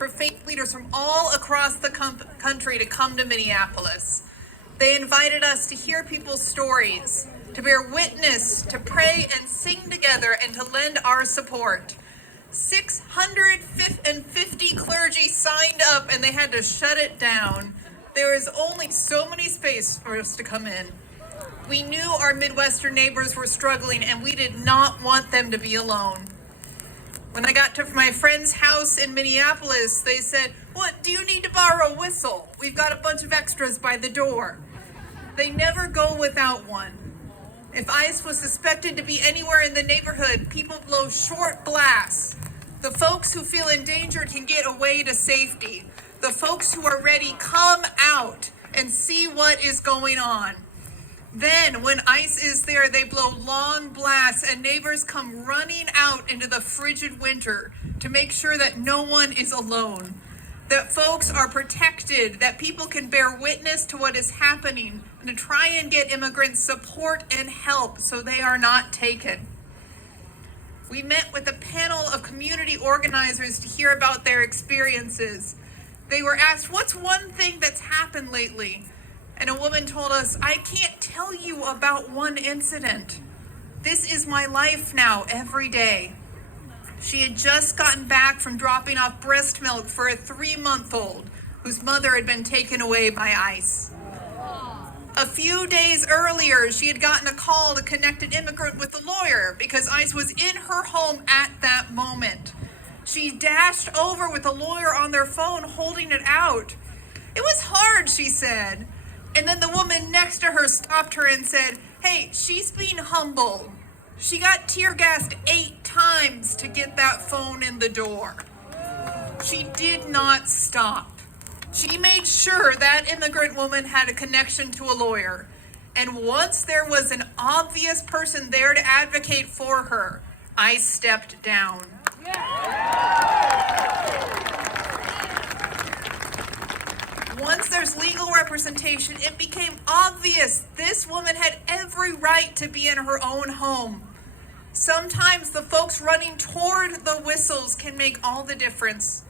for faith leaders from all across the country to come to Minneapolis. They invited us to hear people's stories, to bear witness, to pray and sing together, and to lend our support. 650 clergy signed up and they had to shut it down. There is only so many space for us to come in. We knew our Midwestern neighbors were struggling and we did not want them to be alone. When I got to my friend's house in Minneapolis, they said, "What, do you need to borrow a whistle? We've got a bunch of extras by the door." They never go without one. If ICE was suspected to be anywhere in the neighborhood, people blow short blasts. The folks who feel endangered can get away to safety. The folks who are ready come out and see what is going on. Then, when ICE is there, they blow long blasts and neighbors come running out into the frigid winter to make sure that no one is alone, that folks are protected, that people can bear witness to what is happening, and to try and get immigrants support and help so they are not taken. We met with a panel of community organizers to hear about their experiences. They were asked, "What's one thing that's happened lately?" And a woman told us, "I can't tell you about one incident. This is my life now every day." She had just gotten back from dropping off breast milk for a 3-month-old whose mother had been taken away by ICE. A few days earlier, she had gotten a call to connect an immigrant with a lawyer because ICE was in her home at that moment. She dashed over with a lawyer on their phone, holding it out. "It was hard," she said. And then the woman next to her stopped her and said, "Hey, she's being humble. She got tear gassed 8 times to get that phone in the door." She did not stop. She made sure that immigrant woman had a connection to a lawyer. And once there was an obvious person there to advocate for her, I stepped down. Once there's legal representation, it became obvious this woman had every right to be in her own home. Sometimes the folks running toward the whistles can make all the difference.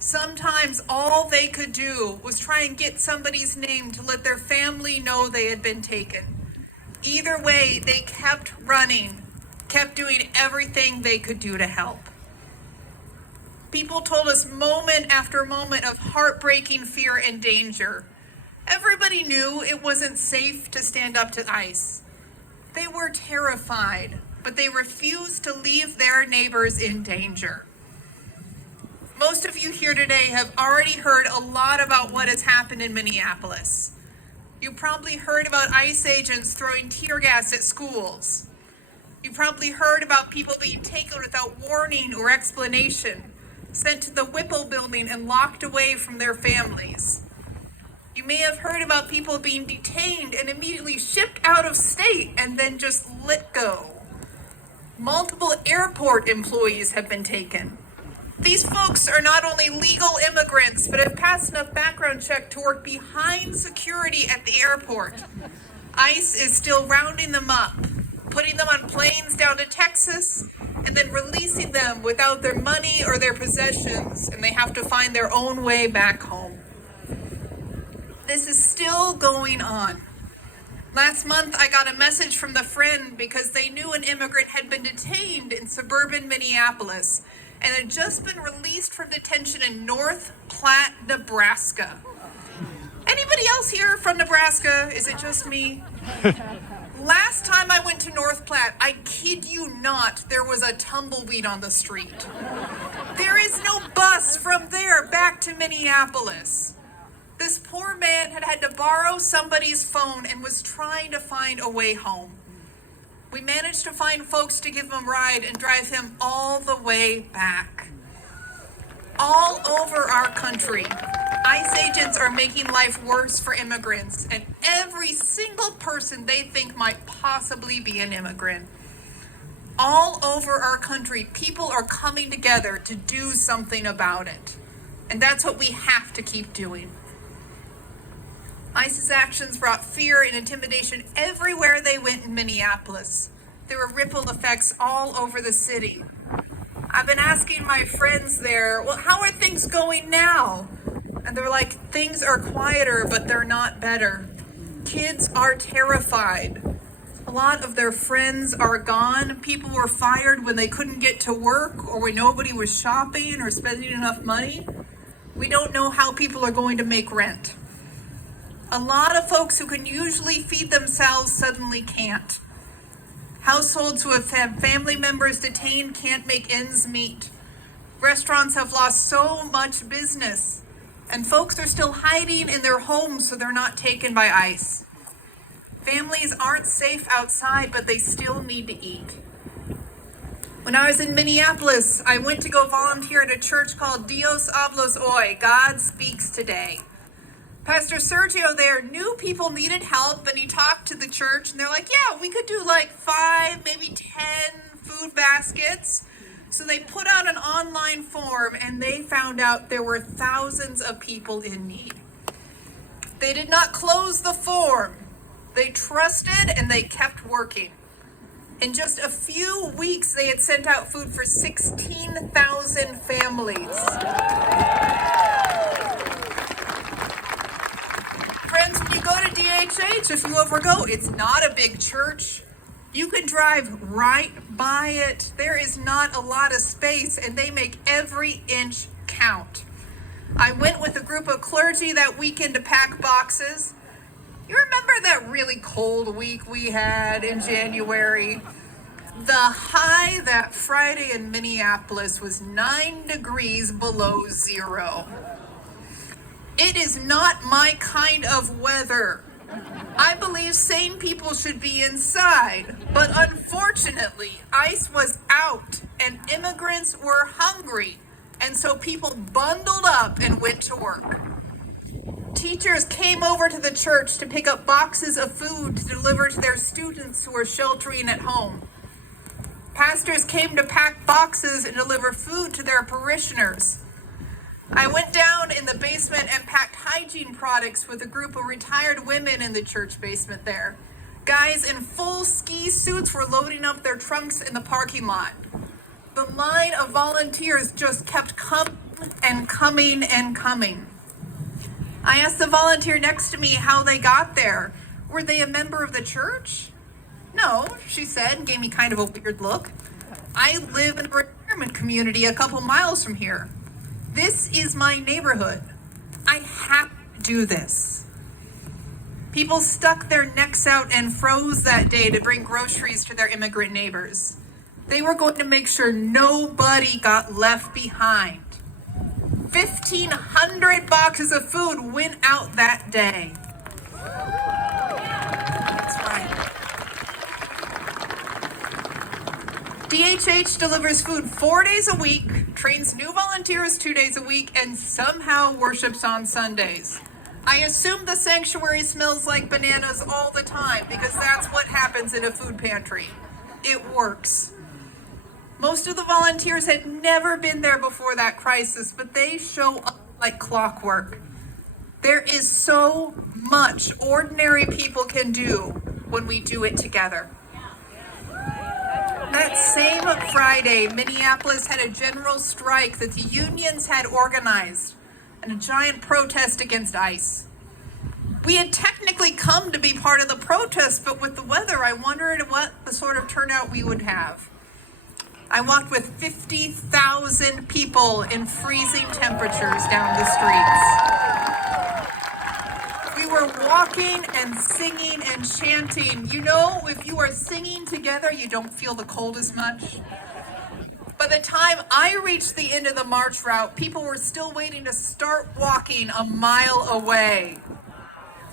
Sometimes all they could do was try and get somebody's name to let their family know they had been taken. Either way, they kept running, kept doing everything they could do to help. People told us moment after moment of heartbreaking fear and danger. Everybody knew it wasn't safe to stand up to ICE. They were terrified, but they refused to leave their neighbors in danger. Most of you here today have already heard a lot about what has happened in Minneapolis. You probably heard about ICE agents throwing tear gas at schools. You probably heard about people being taken without warning or explanation, sent to the Whipple building and locked away from their families. You may have heard about people being detained and immediately shipped out of state and then just let go. Multiple airport employees have been taken. These folks are not only legal immigrants, but have passed enough background check to work behind security at the airport. ICE is still rounding them up, putting them on planes down to Texas, and then releasing them without their money or their possessions, and they have to find their own way back home. This is still going on. Last month, I got a message from the friend because they knew an immigrant had been detained in suburban Minneapolis and had just been released from detention in North Platte, Nebraska. Anybody else here from Nebraska? Is it just me? Last time I went to North Platte, I kid you not, there was a tumbleweed on the street. There is no bus from there back to Minneapolis. This poor man had had to borrow somebody's phone and was trying to find a way home. We managed to find folks to give him a ride and drive him all the way back. All over our country, ICE agents are making life worse for immigrants and every single person they think might possibly be an immigrant. All over our country, people are coming together to do something about it. And that's what we have to keep doing. ICE's actions brought fear and intimidation everywhere they went in Minneapolis. There were ripple effects all over the city. I've been asking my friends there, well, how are things going now? And they're like, things are quieter, but they're not better. Kids are terrified. A lot of their friends are gone. People were fired when they couldn't get to work or when nobody was shopping or spending enough money. We don't know how people are going to make rent. A lot of folks who can usually feed themselves suddenly can't. Households who have had family members detained can't make ends meet. Restaurants have lost so much business, and folks are still hiding in their homes so they're not taken by ICE. Families aren't safe outside, but they still need to eat. When I was in Minneapolis, I went to go volunteer at a church called Dios Hablos Hoy, God Speaks Today. Pastor Sergio there knew people needed help, and he talked to the church, and they're like, yeah, we could do like 5, maybe 10 food baskets. So they put out an online form, and they found out there were thousands of people in need. They did not close the form. They trusted, and they kept working. In just a few weeks, they had sent out food for 16,000 families. Friends, when you go to DHH, if you ever go, it's not a big church. You can drive right by it. There is not a lot of space, and they make every inch count. I went with a group of clergy that weekend to pack boxes. You remember that really cold week we had in January? The high that Friday in Minneapolis was 9 degrees below zero. It is not my kind of weather. I believe sane people should be inside, but unfortunately, ICE was out and immigrants were hungry, and so people bundled up and went to work. Teachers came over to the church to pick up boxes of food to deliver to their students who were sheltering at home. Pastors came to pack boxes and deliver food to their parishioners. I went down in the basement and packed hygiene products with a group of retired women in the church basement there. Guys in full ski suits were loading up their trunks in the parking lot. The line of volunteers just kept coming and coming and coming. I asked the volunteer next to me how they got there. Were they a member of the church? No, she said, and gave me kind of a weird look. I live in a retirement community a couple miles from here. This is my neighborhood. I have to do this. People stuck their necks out and froze that day to bring groceries to their immigrant neighbors. They were going to make sure nobody got left behind. 1,500 boxes of food went out that day. That's right. DHH delivers food 4 days a week, trains new volunteers 2 days a week, and somehow worships on Sundays. I assume the sanctuary smells like bananas all the time because that's what happens in a food pantry. It works. Most of the volunteers had never been there before that crisis, but they show up like clockwork. There is so much ordinary people can do when we do it together. That same Friday, Minneapolis had a general strike that the unions had organized and a giant protest against ICE. We had technically come to be part of the protest, but with the weather, I wondered what the sort of turnout we would have. I walked with 50,000 people in freezing temperatures down the streets. We were walking and singing and chanting. You know, if you are singing together, you don't feel the cold as much. By the time I reached the end of the march route, people were still waiting to start walking a mile away.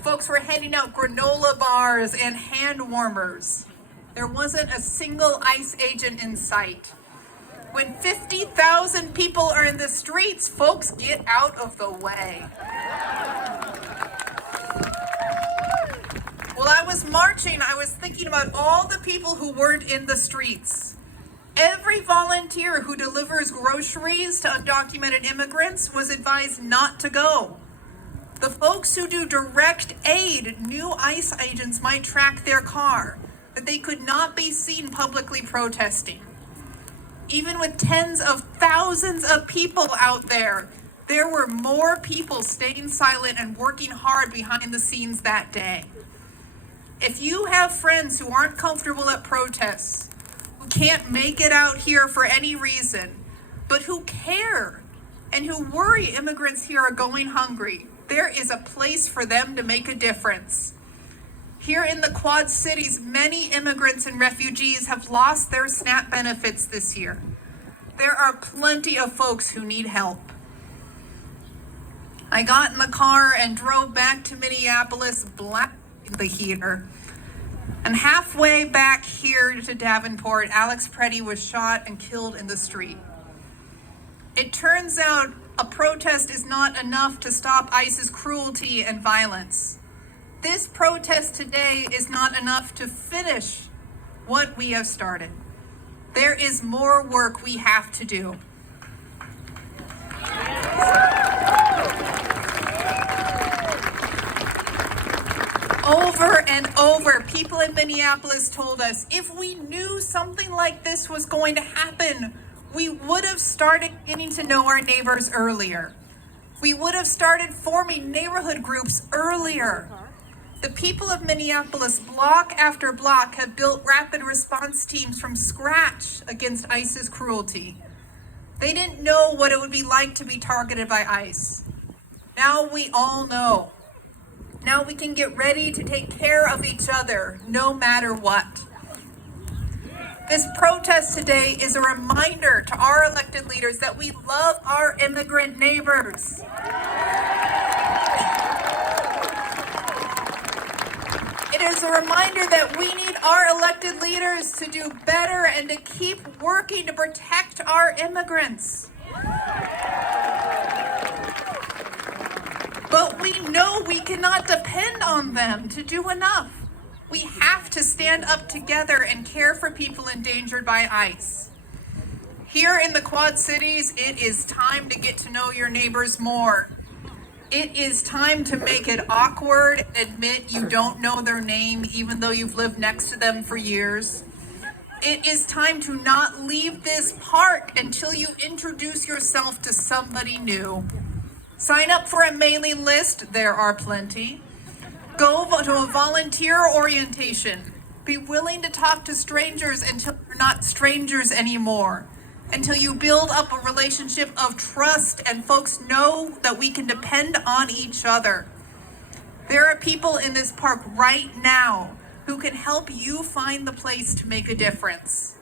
Folks were handing out granola bars and hand warmers. There wasn't a single ICE agent in sight. When 50,000 people are in the streets, folks, get out of the way. While I was marching, I was thinking about all the people who weren't in the streets. Every volunteer who delivers groceries to undocumented immigrants was advised not to go. The folks who do direct aid knew ICE agents might track their car, that they could not be seen publicly protesting. Even with tens of thousands of people out there, there were more people staying silent and working hard behind the scenes that day. If you have friends who aren't comfortable at protests, who can't make it out here for any reason, but who care and who worry immigrants here are going hungry, there is a place for them to make a difference. Here in the Quad Cities, many immigrants and refugees have lost their SNAP benefits this year. There are plenty of folks who need help. I got in the car and drove back to Minneapolis, blasting the heater. And halfway back here to Davenport, Alex Preddy was shot and killed in the street. It turns out a protest is not enough to stop ICE's cruelty and violence. This protest today is not enough to finish what we have started. There is more work we have to do. Over and over, people in Minneapolis told us if we knew something like this was going to happen, we would have started getting to know our neighbors earlier. We would have started forming neighborhood groups earlier. The people of Minneapolis, block after block, have built rapid response teams from scratch against ICE's cruelty. They didn't know what it would be like to be targeted by ICE. Now we all know. Now we can get ready to take care of each other, no matter what. This protest today is a reminder to our elected leaders that we love our immigrant neighbors. It is a reminder that we need our elected leaders to do better and to keep working to protect our immigrants. But we know we cannot depend on them to do enough. We have to stand up together and care for people endangered by ICE. Here in the Quad Cities, it is time to get to know your neighbors more. It is time to make it awkward, admit you don't know their name even though you've lived next to them for years. It is time to not leave this park until you introduce yourself to somebody new. Sign up for a mailing list, there are plenty. Go to a volunteer orientation. Be willing to talk to strangers until you're not strangers anymore. Until you build up a relationship of trust and folks know that we can depend on each other. There are people in this park right now who can help you find the place to make a difference.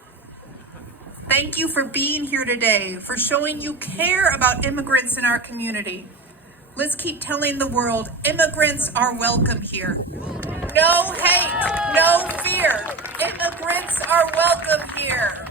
Thank you for being here today, for showing you care about immigrants in our community. Let's keep telling the world immigrants are welcome here. No hate, no fear. Immigrants are welcome here.